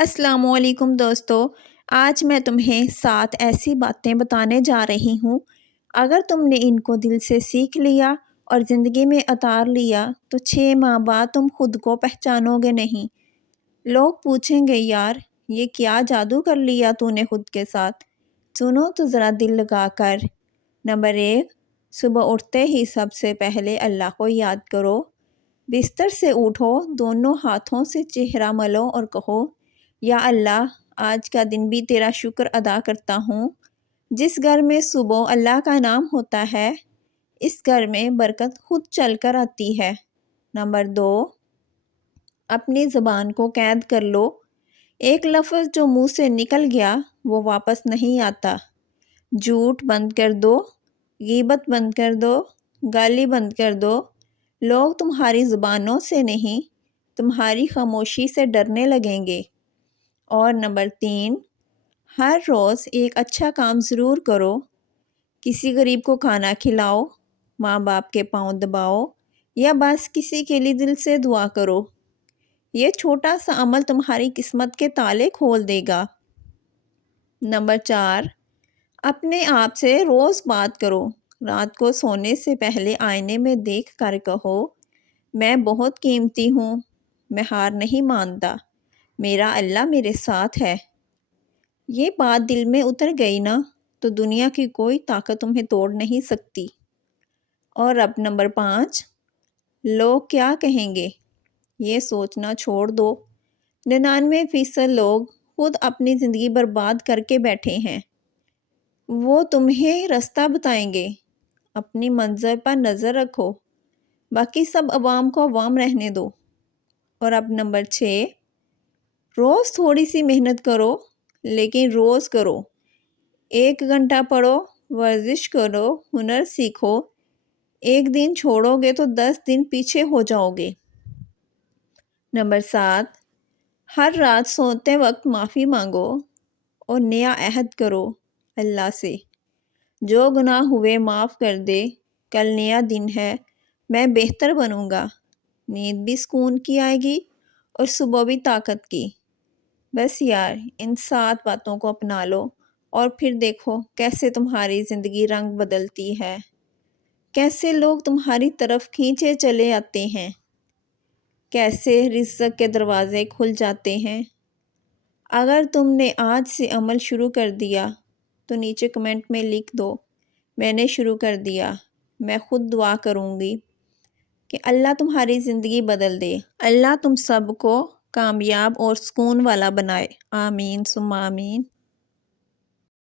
السلام علیکم دوستو، آج میں تمہیں 7 ایسی باتیں بتانے جا رہی ہوں۔ اگر تم نے ان کو دل سے سیکھ لیا اور زندگی میں اتار لیا تو 6 ماہ بعد تم خود کو پہچانو گے نہیں۔ لوگ پوچھیں گے، یار یہ کیا جادو کر لیا تو نے خود کے ساتھ؟ سنو تو ذرا دل لگا کر۔ نمبر 1، صبح اٹھتے ہی سب سے پہلے اللہ کو یاد کرو۔ بستر سے اٹھو، دونوں ہاتھوں سے چہرہ ملو اور کہو، یا اللہ آج کا دن بھی تیرا شکر ادا کرتا ہوں۔ جس گھر میں صبح اللہ کا نام ہوتا ہے اس گھر میں برکت خود چل کر آتی ہے۔ نمبر 2، اپنی زبان کو قید کر لو۔ ایک لفظ جو منہ سے نکل گیا وہ واپس نہیں آتا۔ جھوٹ بند کر دو، غیبت بند کر دو، گالی بند کر دو۔ لوگ تمہاری زبانوں سے نہیں تمہاری خاموشی سے ڈرنے لگیں گے۔ اور نمبر 3، ہر روز ایک اچھا کام ضرور کرو۔ کسی غریب کو کھانا کھلاؤ، ماں باپ کے پاؤں دباؤ، یا بس کسی کے لیے دل سے دعا کرو۔ یہ چھوٹا سا عمل تمہاری قسمت کے تالے کھول دے گا۔ نمبر 4، اپنے آپ سے روز بات کرو۔ رات کو سونے سے پہلے آئینے میں دیکھ کر کہو، میں بہت قیمتی ہوں، میں ہار نہیں مانتا، میرا اللہ میرے ساتھ ہے۔ یہ بات دل میں اتر گئی نا تو دنیا کی کوئی طاقت تمہیں توڑ نہیں سکتی۔ اور اب نمبر 5، لوگ کیا کہیں گے یہ سوچنا چھوڑ دو۔ 99% لوگ خود اپنی زندگی برباد کر کے بیٹھے ہیں۔ وہ تمہیں رستہ بتائیں گے۔ اپنی منزل پر نظر رکھو، باقی سب عوام کو عوام رہنے دو۔ اور اب نمبر 6، روز تھوڑی سی محنت کرو لیکن روز کرو۔ 1 گھنٹہ پڑھو، ورزش کرو، ہنر سیکھو۔ 1 دن چھوڑو گے تو 10 دن پیچھے ہو جاؤ گے۔ نمبر 7، ہر رات سوتے وقت معافی مانگو اور نیا عہد کرو اللہ سے۔ جو گناہ ہوئے معاف کر دے، کل نیا دن ہے، میں بہتر بنوں گا۔ نیند بھی سکون کی آئے گی اور صبح بھی طاقت کی۔ بس یار ان 7 باتوں کو اپنا لو اور پھر دیکھو کیسے تمہاری زندگی رنگ بدلتی ہے، کیسے لوگ تمہاری طرف کھینچے چلے آتے ہیں، کیسے رزق کے دروازے کھل جاتے ہیں۔ اگر تم نے آج سے عمل شروع کر دیا تو نیچے کمنٹ میں لکھ دو، میں نے شروع کر دیا۔ میں خود دعا کروں گی کہ اللہ تمہاری زندگی بدل دے۔ اللہ تم سب کو کامیاب اور سکون والا بنائے۔ آمین ثم آمین۔